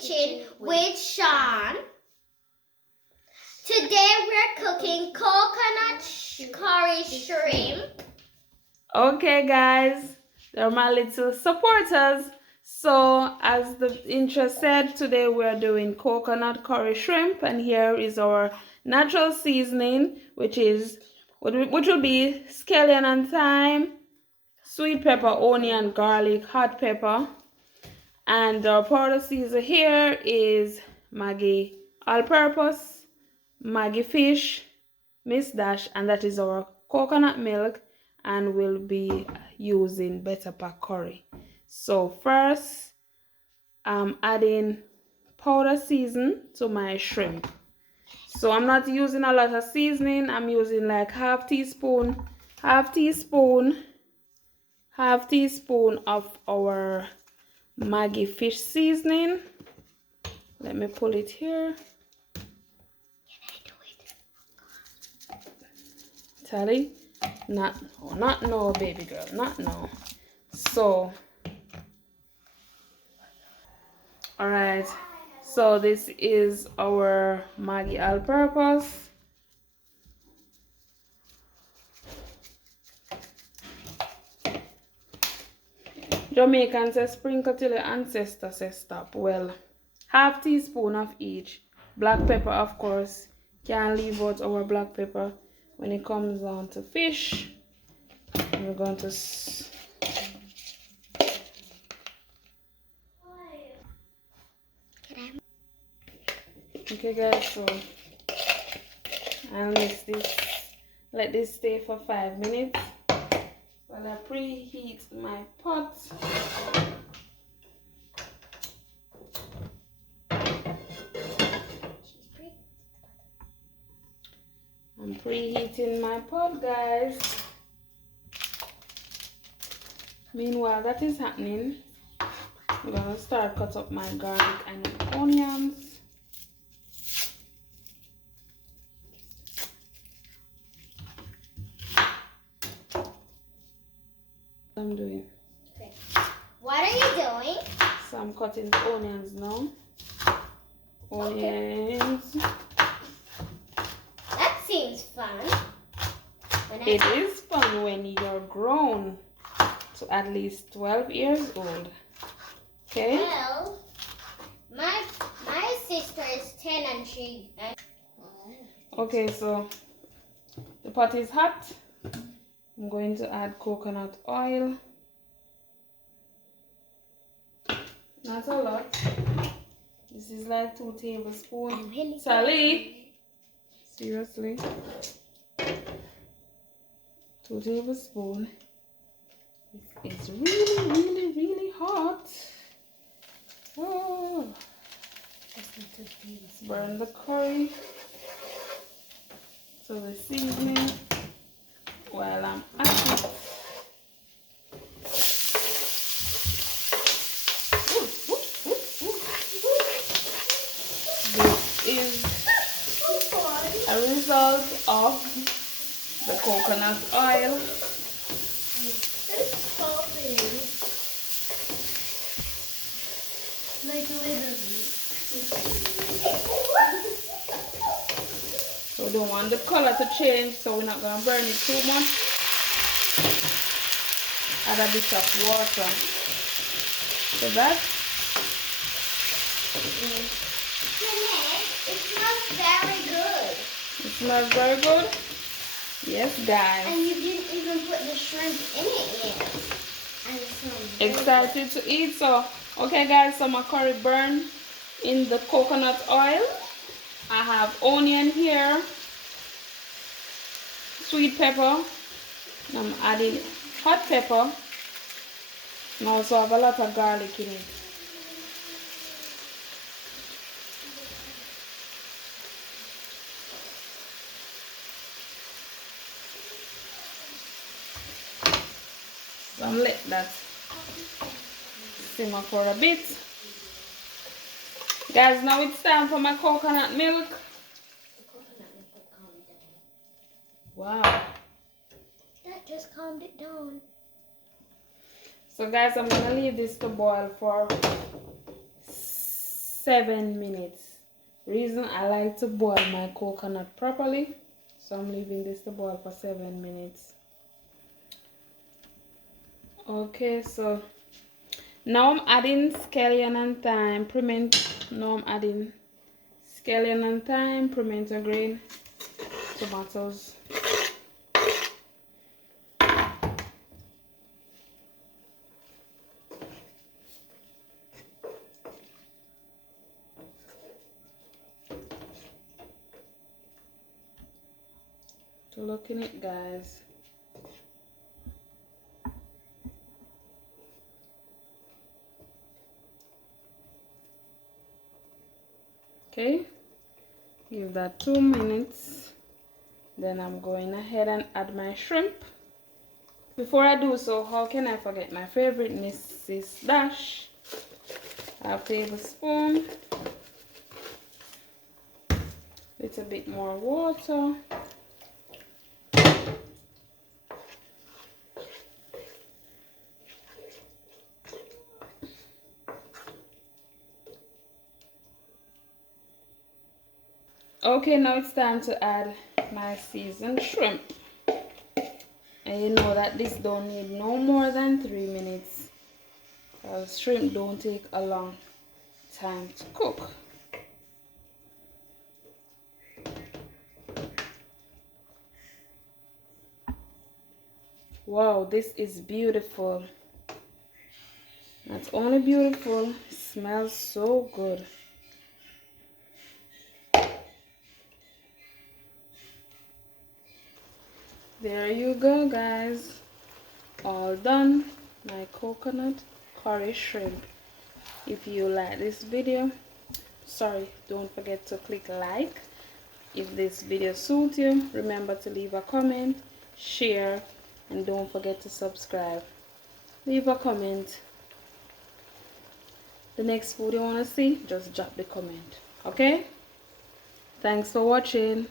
Kitchen with Shan. Today we're cooking coconut curry shrimp. Okay guys, they're my little supporters. So as the intro said, today we're doing coconut curry shrimp, and here is our natural seasoning, which will be scallion and thyme, sweet pepper, onion, garlic, hot pepper. And our powder season here is Maggi all-purpose, Maggi fish, Miss Dash, and that is our coconut milk, and we'll be using better pack curry. So first, I'm adding powder season to my shrimp. So I'm not using a lot of seasoning. I'm using like half teaspoon of our Maggi fish seasoning. Let me pull it here. Can I do it? Tally? Not no, baby girl, not no. So, all right. So this is our Maggi all-purpose. Jamaican says sprinkle till your ancestor says stop. Well, half teaspoon of each. Black pepper, of course. Can't leave out our black pepper when it comes down to fish. We're going to okay guys, so I'll mix this, let this stay for 5 minutes while I preheat my pot. I'm preheating my pot, guys. Meanwhile that is happening, I'm gonna start cut up my garlic and onions. I'm doing. Okay. What are you doing? So I'm cutting the onions now. Onions. Okay. That seems fun. It is fun when you're grown to at least 12 years old. Okay? Well, my sister is 10 and she... Okay, so the pot is hot. I'm going to add coconut oil. Not a lot. This is like 2 tablespoons. Really Sally! Seriously? 2 tablespoons. It's really hot. Oh. Burn the curry. So the seasoning while I'm at it. This is a result of the coconut oil. Like literally. So we don't want the color to change, so we're not gonna burn it too much. Add a bit of water to that. It smells very good. It smells very good. Yes, guys. And you didn't even put the shrimp in it yet. And it smells very Excited to eat. So, okay, guys. So my curry burned in the coconut oil. I have onion here, sweet pepper. I'm adding hot pepper. And I also have a lot of garlic in it. So I'm let that simmer for a bit. Guys, now it's time for my coconut milk. Wow. That just calmed it down. So guys, I'm gonna leave this to boil for 7 minutes. Reason I like to boil my coconut properly, so I'm leaving this to boil for 7 minutes. Okay, so now I'm adding scallion and thyme, now I'm adding scallion and thyme, pimento green, tomatoes. So look at it, guys. Okay, give that 2 minutes. Then I'm going ahead and add my shrimp. Before I do so, how can I forget my favorite Mrs. Dash? Half tablespoon. Little bit more water. Okay, now it's time to add my seasoned shrimp. And you know that this don't need no more than 3 minutes. Because shrimp don't take a long time to cook. Wow, this is beautiful. Not only beautiful, it smells so good. There you go, guys. All done. My coconut curry shrimp. If you like this video, don't forget to click like. If this video suits you, remember to leave a comment, share, and don't forget to subscribe. Leave a comment. The next food you want to see, just drop the comment. Okay? Thanks for watching.